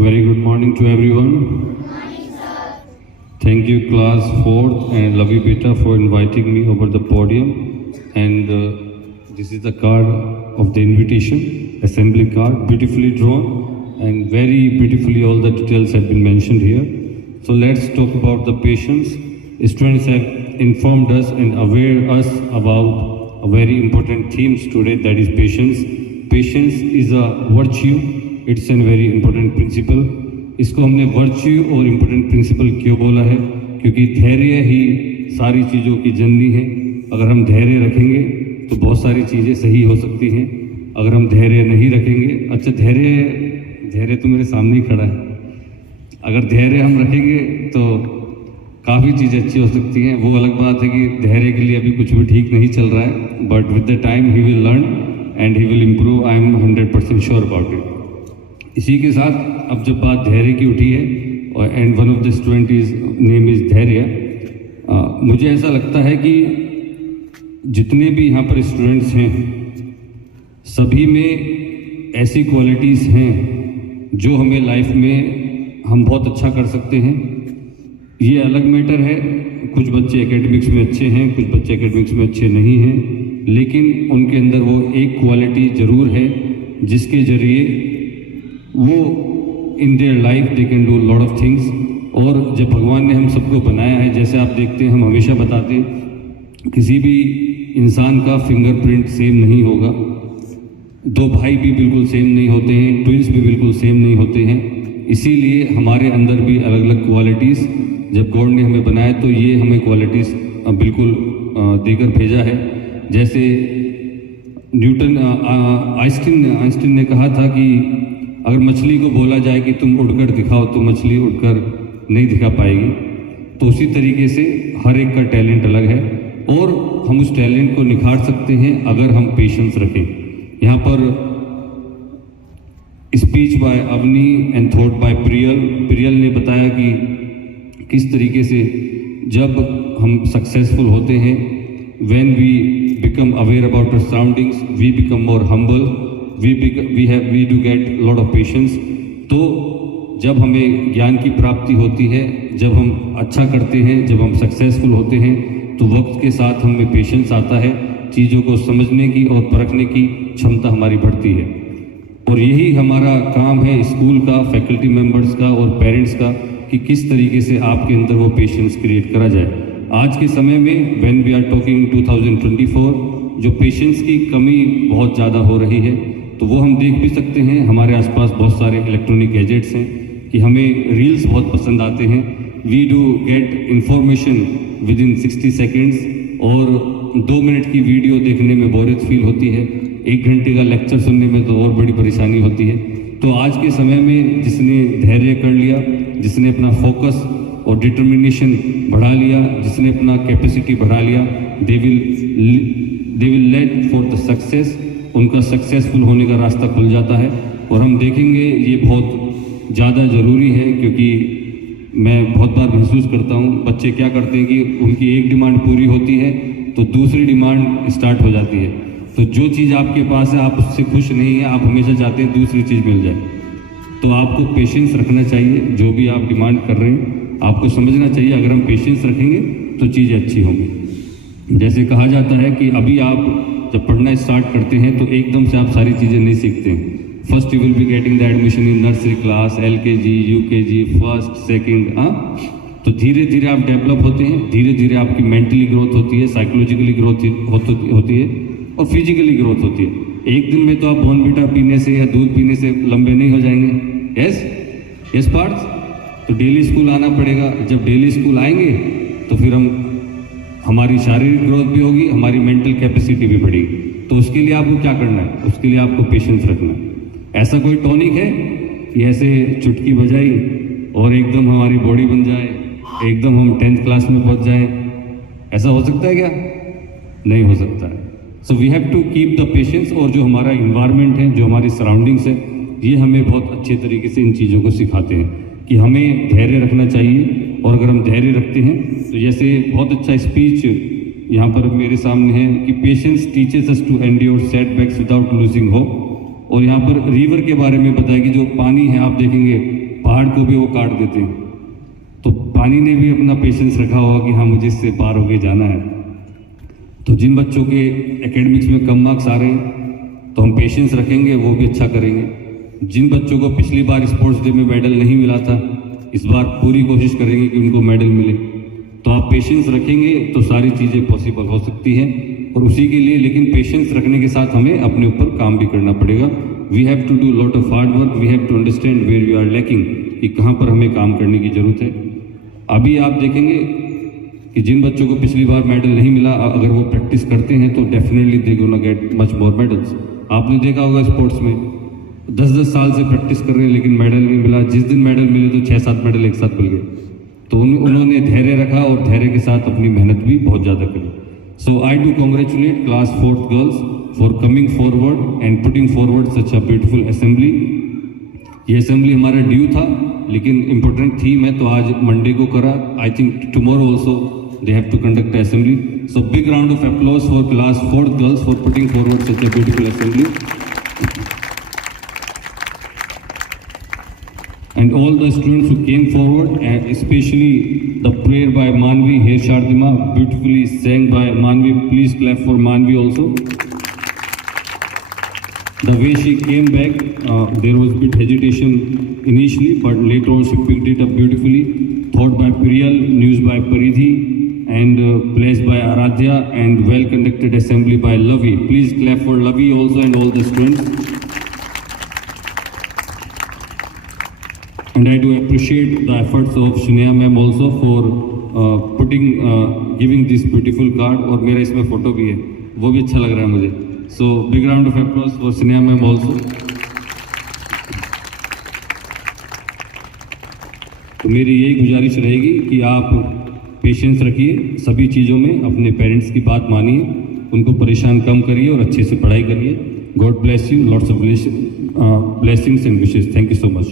Very good morning to everyone. Thank you class 4th and love you beta for inviting me over the podium, and this is the card of the invitation, assembly card, beautifully drawn and very beautifully all the details have been mentioned here. So let's talk about the patience. Students have informed us and aware us about a very important themes today, that is patience. Patience is a virtue, it's a very important principle. इसको हमने virtue और important principal क्यों बोला है? क्योंकि धैर्य ही सारी चीज़ों की जननी है। अगर हम धैर्य रखेंगे तो बहुत सारी चीज़ें सही हो सकती हैं। अगर हम धैर्य नहीं रखेंगे, अच्छा धैर्य तो मेरे सामने ही खड़ा है, अगर धैर्य हम रखेंगे तो काफ़ी चीज़ें अच्छी हो सकती हैं। वो अलग बात है कि धैर्य के लिए अभी कुछ भी ठीक नहीं चल रहा है, but with the time he will learn and he will improve, I am 100% sure about it. इसी के साथ अब जब बात धैर्य की उठी है, and one of the student is name is धैर्य, मुझे ऐसा लगता है कि जितने भी यहाँ पर स्टूडेंट्स हैं सभी में ऐसी क्वालिटीज़ हैं जो हमें लाइफ में हम बहुत अच्छा कर सकते हैं। ये अलग मैटर है, कुछ बच्चे एकेडमिक्स में अच्छे हैं, कुछ बच्चे एकेडमिक्स में अच्छे नहीं हैं, लेकिन उनके अंदर वो एक क्वालिटी ज़रूर है जिसके ज़रिए वो in their life they can do lot of things. और जब भगवान ने हम सबको बनाया है, जैसे आप देखते हैं, हम हमेशा बताते हैं किसी भी इंसान का फिंगरप्रिंट सेम नहीं होगा, दो भाई भी बिल्कुल सेम नहीं होते हैं, ट्विंस भी बिल्कुल सेम नहीं होते हैं। इसीलिए हमारे अंदर भी अलग अलग क्वालिटीज़ जब गॉड ने हमें बनाया तो ये हमें क्वालिटीज़ बिल्कुल देकर भेजा है। जैसे न्यूटन आइंस्टीन ने कहा था कि अगर मछली को बोला जाए कि तुम उड़कर दिखाओ तो मछली उड़कर नहीं दिखा पाएगी। तो उसी तरीके से हर एक का टैलेंट अलग है और हम उस टैलेंट को निखार सकते हैं अगर हम पेशेंस रखें। यहाँ पर speech by Avni and thought by Priyal ने बताया कि किस तरीके से जब हम सक्सेसफुल होते हैं, when we become aware about our surroundings, we become more humble, we do get lot of patience। तो जब हमें ज्ञान की प्राप्ति होती है, जब हम अच्छा करते हैं, जब हम सक्सेसफुल होते हैं, तो वक्त के साथ हमें पेशेंस आता है, चीज़ों को समझने की और परखने की क्षमता हमारी बढ़ती है। और यही हमारा काम है स्कूल का, फैकल्टी मेंबर्स का और पेरेंट्स का, कि किस तरीके से आपके अंदर वो पेशेंस क्रिएट करा जाए। आज के समय में व्हेन वी आर टॉकिंग 2024, जो पेशेंस की कमी बहुत ज़्यादा हो रही है, तो वो हम देख भी सकते हैं। हमारे आसपास बहुत सारे इलेक्ट्रॉनिक गैजेट्स हैं कि हमें रील्स बहुत पसंद आते हैं। We do get information within 60 seconds, और 2 मिनट की वीडियो देखने में बोरियत फील होती है, 1 घंटे का लेक्चर सुनने में तो और बड़ी परेशानी होती है। तो आज के समय में जिसने धैर्य कर लिया, जिसने अपना फोकस और डिटर्मिनेशन बढ़ा लिया, जिसने अपना कैपेसिटी बढ़ा लिया, they will let for the success, उनका सक्सेसफुल होने का रास्ता खुल जाता है। और हम देखेंगे ये बहुत ज़्यादा ज़रूरी है, क्योंकि मैं बहुत बार महसूस करता हूँ बच्चे क्या करते हैं कि उनकी एक डिमांड पूरी होती है तो दूसरी डिमांड स्टार्ट हो जाती है। तो जो चीज़ आपके पास है आप उससे खुश नहीं है, आप हमेशा चाहते हैं दूसरी चीज़ मिल जाए। तो आपको पेशेंस रखना चाहिए, जो भी आप डिमांड कर रहे हैं आपको समझना चाहिए अगर हम पेशेंस रखेंगे तो चीज़ें अच्छी होंगी। जैसे कहा जाता है कि अभी आप जब पढ़ना स्टार्ट करते हैं तो एकदम से आप सारी चीज़ें नहीं सीखते हैं। First you will be getting the admission in nursery class, LKG, UKG, first, second, तो धीरे धीरे आप डेवलप होते हैं, धीरे धीरे आपकी मेंटली ग्रोथ होती है, साइकोलॉजिकली ग्रोथ होती है और फिजिकली ग्रोथ होती है। एक दिन में तो आप बॉर्नविटा पीने से या दूध पीने से लंबे नहीं हो जाएंगे। यस पार्ट्स, तो डेली स्कूल आना पड़ेगा। जब डेली स्कूल आएंगे तो फिर हमारी शारीरिक ग्रोथ भी होगी, हमारी मेंटल कैपेसिटी भी बढ़ेगी। तो उसके लिए आपको क्या करना है? उसके लिए आपको पेशेंस रखना है। ऐसा कोई टॉनिक है कि ऐसे चुटकी बजाई और एकदम हमारी बॉडी बन जाए, एकदम हम 10th क्लास में पहुंच जाए? ऐसा हो सकता है क्या? नहीं हो सकता है। So we have to keep the patience. और जो हमारा इन्वायरमेंट है, जो हमारी सराउंडिंग्स है, ये हमें बहुत अच्छे तरीके से इन चीज़ों को सिखाते हैं कि हमें धैर्य रखना चाहिए। और अगर हम धैर्य रखते हैं तो जैसे बहुत अच्छा स्पीच यहाँ पर मेरे सामने है कि patience teaches us to endure setbacks without losing hope. और यहाँ पर रिवर के बारे में बताया कि जो पानी है, आप देखेंगे पहाड़ को भी वो काट देते हैं। तो पानी ने भी अपना पेशेंस रखा होगा कि हाँ मुझे इससे पार होके जाना है। तो जिन बच्चों के एकेडमिक्स में कम मार्क्स आ रहे हैं तो हम पेशेंस रखेंगे, वो भी अच्छा करेंगे। जिन बच्चों को पिछली बार स्पोर्ट्स डे में मेडल नहीं मिला था, इस बार पूरी कोशिश करेंगे कि उनको मेडल मिले। तो आप पेशेंस रखेंगे तो सारी चीज़ें पॉसिबल हो सकती हैं। और उसी के लिए लेकिन पेशेंस रखने के साथ हमें अपने ऊपर काम भी करना पड़ेगा। We have to do lot of hard work, we have to understand where we are lacking, कि कहाँ पर हमें काम करने की ज़रूरत है। अभी आप देखेंगे कि जिन बच्चों को पिछली बार मेडल नहीं मिला, अगर वो प्रैक्टिस करते हैं तो definitely they gonna get much more medals. आपने देखा होगा स्पोर्ट्स में 10-10 साल से प्रैक्टिस कर रहे हैं लेकिन मेडल नहीं मिला। जिस दिन मेडल मिले तो 6-7 मेडल एक साथ मिल गए। तो उन्होंने धैर्य रखा और धैर्य के साथ अपनी मेहनत भी बहुत ज़्यादा करी। So I do congratulate class 4th girls for coming forward and putting forward such a beautiful assembly. ये असेंबली हमारा ड्यू था लेकिन इम्पोर्टेंट थीम है तो आज मंडे को करा। I think tomorrow also they have to conduct an assembly. So big round of applause for class 4th girls for putting forward such a beautiful assembly. And all the students who came forward, and especially the prayer by Manvi Hershardima, beautifully sang by Manvi. Please clap for Manvi also. The way she came back, there was a bit hesitation initially, but later on she picked it up beautifully. Thought by Priyal, news by Paridhi, and placed by Aradhya, and well conducted assembly by Lavi. Please clap for Lavi also and all the students. And I do appreciate the efforts of Sneha ma'am also for giving this beautiful card. और मेरा इसमें photo भी है, वो भी अच्छा लग रहा है मुझे. So big round of applause for Sneha ma'am also. तो मेरी यही गुजारिश रहेगी कि आप पेशेंस रखिए, सभी चीज़ों में अपने पेरेंट्स की बात मानिए, उनको परेशान कम करिए और अच्छे से पढ़ाई करिए. God bless you, lots of blessings and wishes. Thank you so much.